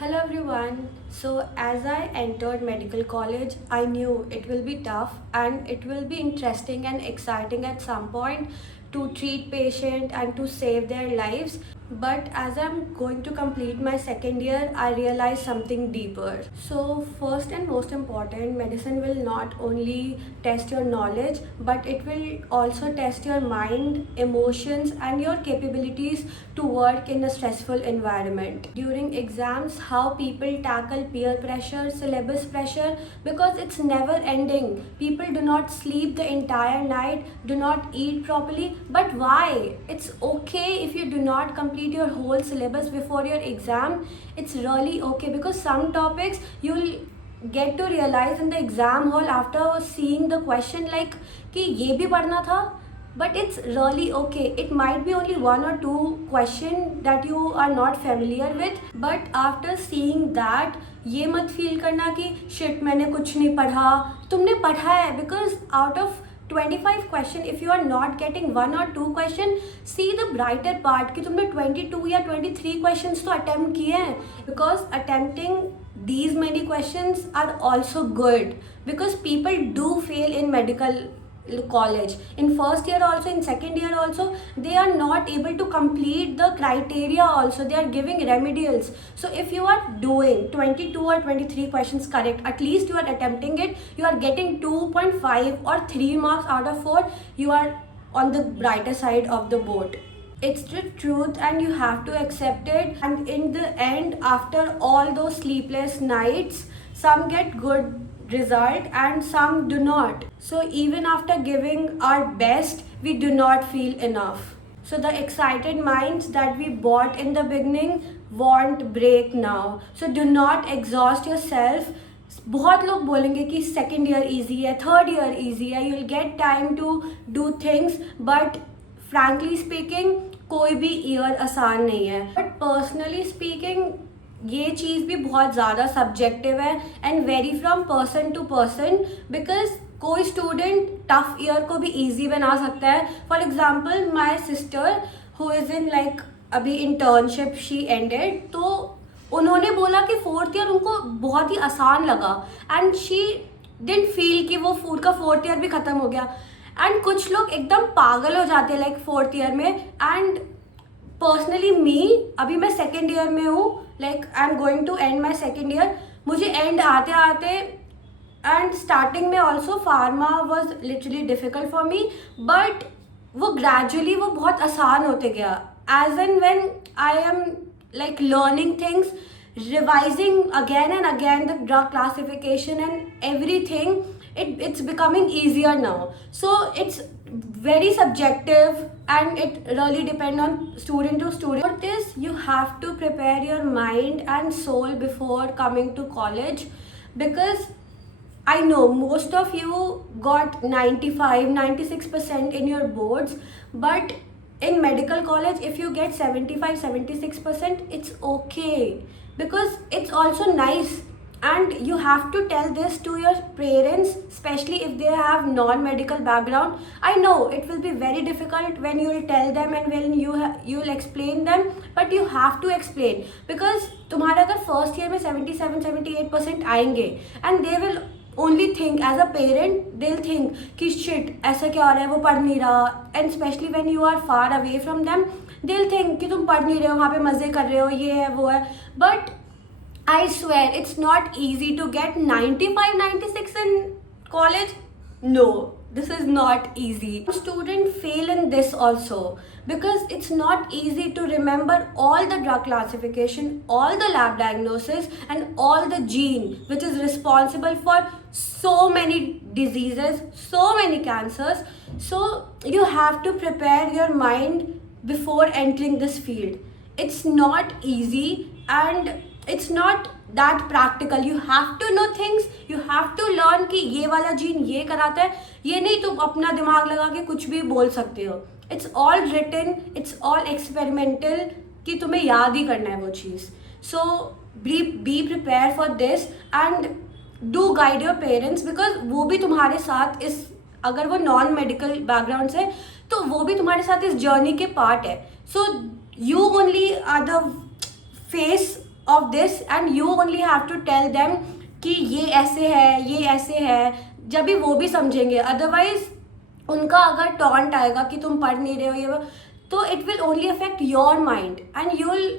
Hello everyone. So as I entered medical college, I knew it will be tough and it will be interesting and exciting at some point to treat patient and to save their lives. But as I'm going to complete my second year, I realized something deeper. So first and most important, medicine will not only test your knowledge, but it will also test your mind, emotions and your capabilities to work in a stressful environment. During exams, how people tackle peer pressure, syllabus pressure, because it's never ending. People do not sleep the entire night, do not eat properly, but why? It's okay if you do not complete your whole syllabus before your exam. It's really okay because some topics you'll get to realize in the exam hall after seeing the question like कि ये भी पढ़ना था. But it's really okay. It might be only one or two question that you are not familiar with, but after seeing that ये मत feel करना कि shit मैंने कुछ नहीं पढ़ा. तुमने पढ़ा है, because out of 25 question if you are not getting one or two question, see the brighter part कि तुमने 22 या 23 questions तो attempt किए हैं, because attempting these many questions are also good because people do fail in medical college. In first year also, in second year also, they are not able to complete the criteria also. They are giving remedials. So if you are doing 22 or 23 questions correct, at least you are attempting it, you are getting 2.5 or 3 marks out of 4, you are on the brighter side of the boat. It's the truth and you have to accept it. And in the end, after all those sleepless nights, some get good result and some do not. So even after giving our best, we do not feel enough. So the excited minds that we bought in the beginning won't break now. So do not exhaust yourself. बहुत लोग बोलेंगे कि second year easy है, third year easy है, you will get time to do things, but frankly speaking कोई भी year आसान नहीं है. बट पर्सनली स्पीकिंग ये चीज़ भी बहुत ज़्यादा सब्जेक्टिव है and vary from person to person, because कोई स्टूडेंट टफ ईयर को भी ईजी बना सकता है. For example my sister who is in like अभी इंटर्नशिप शी एंडेड, तो उन्होंने बोला कि फोर्थ ईयर उनको बहुत ही आसान लगा एंड शी डिडंट फील कि वो फूड का फोर्थ ईयर भी ख़त्म हो गया. एंड कुछ लोग एकदम पागल हो जाते हैं लाइक फोर्थ ईयर में. एंड पर्सनली मी, अभी मैं सेकेंड ईयर में हूँ, like I am going to end my second year. मुझे एंड आते आते एंड स्टार्टिंग में also pharma was literally difficult for me, but वो ग्रेजुअली वो बहुत आसान होते गया. As and when I am like learning things, revising again and again the drug classification and everything, it's becoming easier now. So it's very subjective and it really depends on student to student. For this you have to prepare your mind and soul before coming to college, because I know most of you got 95-96% in your boards, but in medical college if you get 75-76%, it's okay, because it's also nice. And you have to tell this to your parents, especially if they have non-medical background. I know it will be very difficult when you will tell them and when you'll explain them, but you have to explain, because तुम्हारे अगर first year में 77-78% आएंगे and they will only think as a parent, they'll think कि shit ऐसा क्या हो रहा है, वो पढ़ नहीं रहा. and especially when you are far away from them, they'll think कि तुम पढ़ नहीं रहे हो, वहाँ पे मज़े कर रहे हो, ये है वो है. but I swear it's not easy to get 95-96 in college. No, this is not easy. Students fail in this also because it's not easy to remember all the drug classification, all the lab diagnosis and all the gene which is responsible for so many diseases, so many cancers. So you have to prepare your mind before entering this field. It's not easy and it's not that practical. You have to know things, you have to learn कि ये वाला gene ये कराता है, ये नहीं तुम अपना दिमाग लगा के कुछ भी बोल सकते हो. It's all written, it's all experimental कि तुम्हें याद ही करना है वो चीज़. So be prepared for this and do guide your parents, because वो भी तुम्हारे साथ इस, अगर वो नॉन मेडिकल बैकग्राउंड से, तो वो भी तुम्हारे साथ इस जर्नी के पार्ट है. So you only are the face of this and you only have to tell them कि ये ऐसे है, ये ऐसे है, जब भी वो भी समझेंगे. अदरवाइज उनका अगर टॉन्ट आएगा कि तुम पढ़ नहीं रहे हो ये वो, तो it will only affect your mind and you will,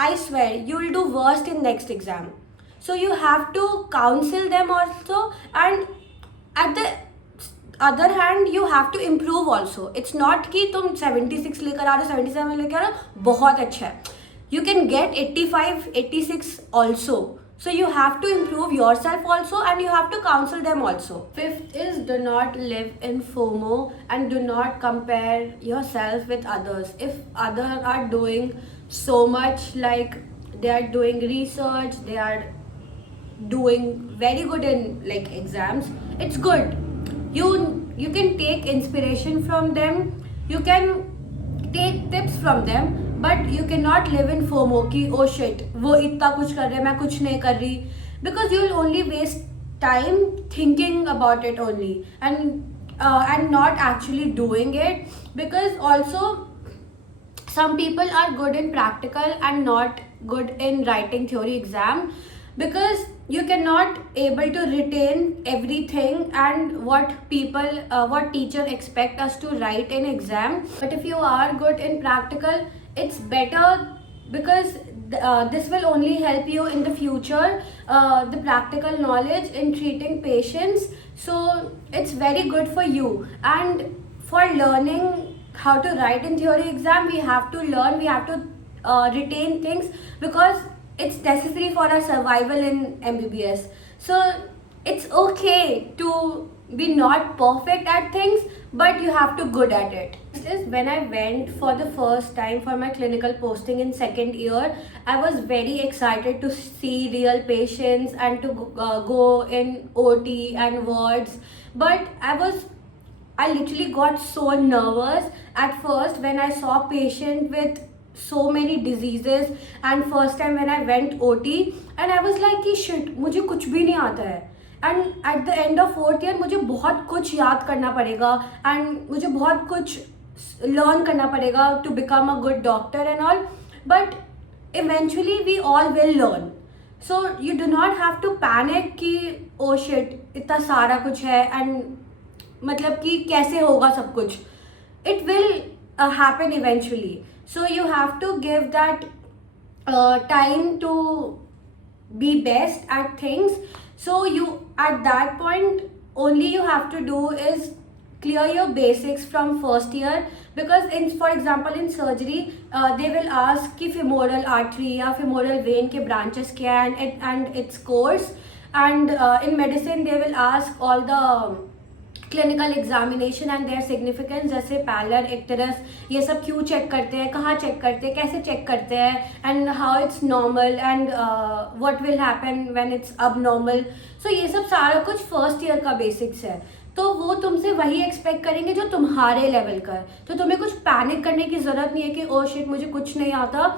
I swear, you will do worst in next exam. So you have to counsel them also, and at the other hand you have to improve also. It's not कि तुम 76 लेकर आ रहे हो, 77 लेकर आ रहे हो, बहुत अच्छा है. You can get 85, 86 also. So you have to improve yourself also and you have to counsel them also. Fifth is do not live in FOMO and do not compare yourself with others. If others are doing so much, like they are doing research, they are doing very good in like exams, it's good. You can take inspiration from them, you can take tips from them, but you cannot live in FOMO कि oh shit वो इतना कुछ कर रहे हैं मैं कुछ नहीं कर रही, because you will only waste time thinking about it only and not actually doing it. Because also some people are good in practical and not good in writing theory exam, because you cannot able to retain everything and what teacher expect us to write in exam. But if you are good in practical, it's better, because this will only help you in the future, the practical knowledge in treating patients. So it's very good for you. And for learning how to write in theory exam, we have to retain things, because it's necessary for our survival in MBBS. So it's okay to be not perfect at things, but you have to good at it. This is when I went for the first time for my clinical posting in second year. I was very excited to see real patients and to go in OT and wards, but I literally got so nervous at first when I saw patient with so many diseases, and first time when I went OT and I was like कि shit मुझे कुछ भी नहीं आता है, and at the end of fourth year मुझे बहुत कुछ याद करना पड़ेगा and मुझे बहुत कुछ learn करना पड़ेगा to become a good doctor and all, but eventually we all will learn. So you do not have to panic कि oh shit इतना सारा कुछ है and मतलब कि कैसे होगा सब कुछ. It will happen eventually. So you have to give that time to be best at things. So you at that point only you have to do is clear your basics from first year, because for example in surgery they will ask कि femoral artery या femoral vein के branches क्या है and its course, and in medicine they will ask all the clinical examination and their significance, जैसे pallor icterus ये सब क्यों check करते हैं, कहाँ चेक करते हैं, कैसे चेक करते हैं, and how it's normal and what will happen when it's अब नॉर्मल. सो ये सब सारा कुछ फर्स्ट ईयर का बेसिक्स है, तो वो तुमसे वही एक्सपेक्ट करेंगे जो तुम्हारे लेवल का है. तो तुम्हें कुछ पैनिक करने की ज़रूरत नहीं है कि ओ शिट मुझे कुछ नहीं आता.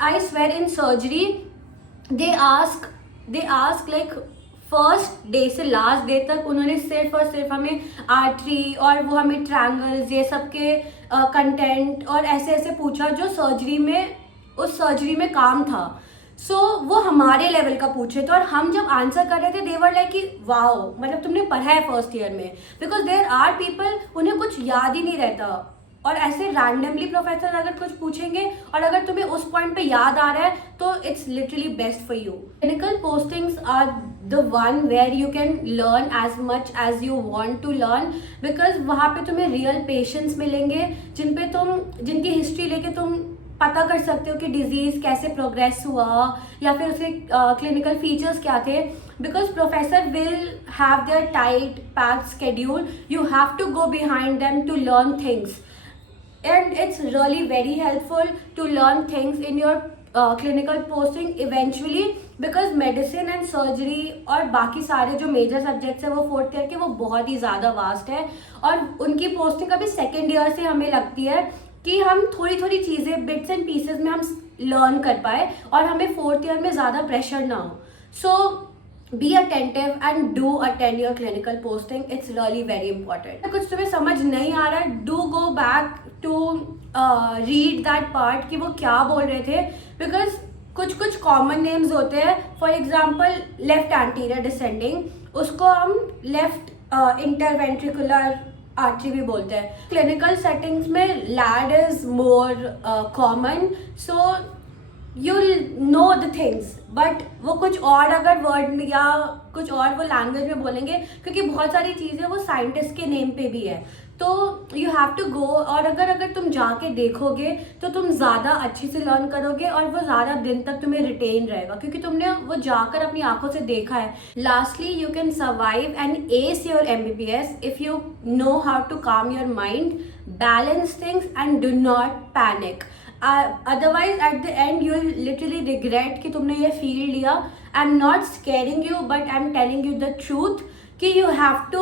I swear in surgery they ask like first day से लास्ट डे तक उन्होंने सिर्फ और सिर्फ हमें आर्टरी और वो हमें ट्रायंगल्स ये सब के कंटेंट और ऐसे ऐसे पूछा जो उस सर्जरी में काम था. सो वो हमारे लेवल का पूछे थे, और हम जब आंसर कर रहे थे देवर लाइक कि वाओ मतलब तुमने पढ़ा है फर्स्ट ईयर में. बिकॉज देयर आर पीपल उन्हें कुछ याद ही नहीं रहता, और ऐसे रैंडमली प्रोफेसर अगर कुछ पूछेंगे और अगर तुम्हें उस पॉइंट पे याद आ रहा है तो it's literally best for you. Clinical postings are the one where you can learn as much as you want to learn, because वहाँ पे तुम्हें रियल पेशेंट्स मिलेंगे जिनकी हिस्ट्री लेके तुम पता कर सकते हो कि डिजीज़ कैसे प्रोग्रेस हुआ या फिर उसके क्लिनिकल फीचर्स क्या थे. Because professor will have their tight packed schedule, you have to go behind them to learn things. And it's really very helpful to learn things in your clinical posting eventually, because medicine and surgery और बाकी सारे जो major subjects हैं वो fourth year के वो बहुत ही ज़्यादा वास्ट है, और उनकी पोस्टिंग अभी सेकेंड ईयर से हमें लगती है कि हम थोड़ी थोड़ी चीज़ें बिट्स एंड पीसेज में हम लर्न कर पाए और हमें फोर्थ ईयर में ज़्यादा प्रेशर ना हो. सो be attentive and do attend your clinical posting. It's really very important. कुछ तुम्हें समझ नहीं आ रहा है, do go back to read that part कि वो क्या बोल रहे थे, because कुछ कुछ कॉमन नेम्स होते हैं. For example left anterior descending, उसको हम लेफ्ट इंटरवेंट्रिकुलर आर्टरी भी बोलते हैं. क्लिनिकल सेटिंग्स में LAD is more common, so you'll know the things, but वो कुछ और अगर वर्ड या कुछ और वो लैंग्वेज में बोलेंगे, क्योंकि बहुत सारी चीज़ें वो साइंटिस्ट के नेम पे भी है. तो यू हैव टू गो, और अगर तुम जाके देखोगे तो तुम ज़्यादा अच्छे से लर्न करोगे और वो ज़्यादा दिन तक तुम्हें रिटेन रहेगा, क्योंकि तुमने वो जाकर अपनी आंखों से देखा है. Lastly, you can survive and ace your MBBS if you know how to calm your mind, balance things and do not panic. Otherwise at the end you will literally regret कि तुमने ये फील लिया. I'm not scaring you, but I'm telling you the truth कि you have to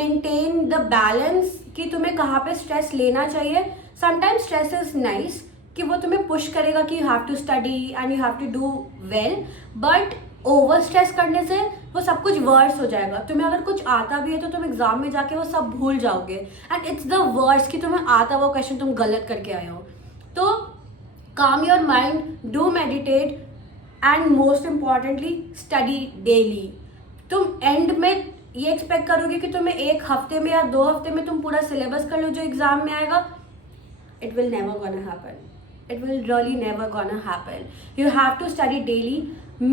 maintain the balance कि तुम्हें कहाँ पे stress लेना चाहिए. Sometimes stress is nice कि वो तुम्हें पुश करेगा कि you have to study and you have to do well, but over stress करने से वो सब कुछ वर्स हो जाएगा. तुम्हें अगर कुछ आता भी है तो तुम एग्जाम में जाके वो सब भूल जाओगे, एंड इट्स द वर्स्ट कि तुम्हें आता वो क्वेश्चन तुम गलत करके आए हो. तो calm your mind, do meditate, and most importantly study daily. तुम एंड में ये एक्सपेक्ट करोगे कि तुम्हें एक हफ्ते में या 2 हफ्ते में तुम पूरा सिलेबस कर लो जो एग्जाम में आएगा. It will never gonna happen. It will really never gonna happen. You have to study daily.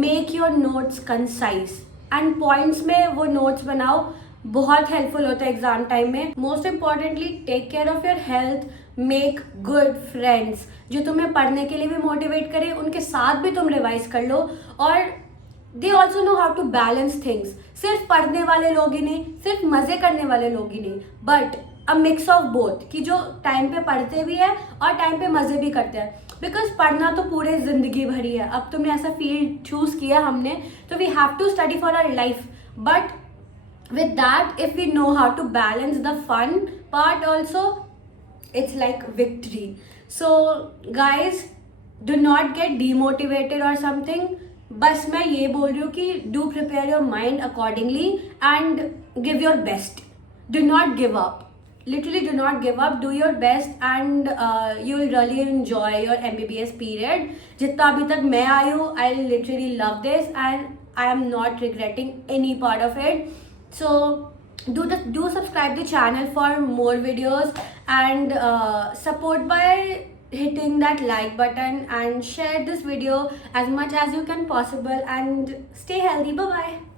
Make your notes concise, and points में वो notes बनाओ, बहुत हेल्पफुल होता है एग्जाम टाइम में. Most importantly take care of your health, make good friends जो तुम्हें पढ़ने के लिए भी मोटिवेट करे, उनके साथ भी तुम रिवाइज कर लो, और they also know how to balance things. सिर्फ पढ़ने वाले लोग ही नहीं, सिर्फ मज़े करने वाले लोग ही नहीं, but a mix of both, कि जो टाइम पे पढ़ते भी है और टाइम पे मज़े भी करते हैं. बिकॉज पढ़ना तो पूरे ज़िंदगी भर ही है. अब तुमने ऐसा फील्ड चूज़ किया हमने, तो we have to study for our life. But with that, if we know how to balance the fun part also, it's like victory. So guys, do not get demotivated or something. बस मैं ये बोल रही हूँ कि do prepare your mind accordingly and give your best. Do not give up. Literally do not give up. Do your best and you will really enjoy your MBBS period. जितना अभी तक मैं आई हूँ, I literally love this and I am not regretting any part of it. So do subscribe the channel for more videos, and support by hitting that like button and share this video as much as you can possible, and stay healthy. Bye bye.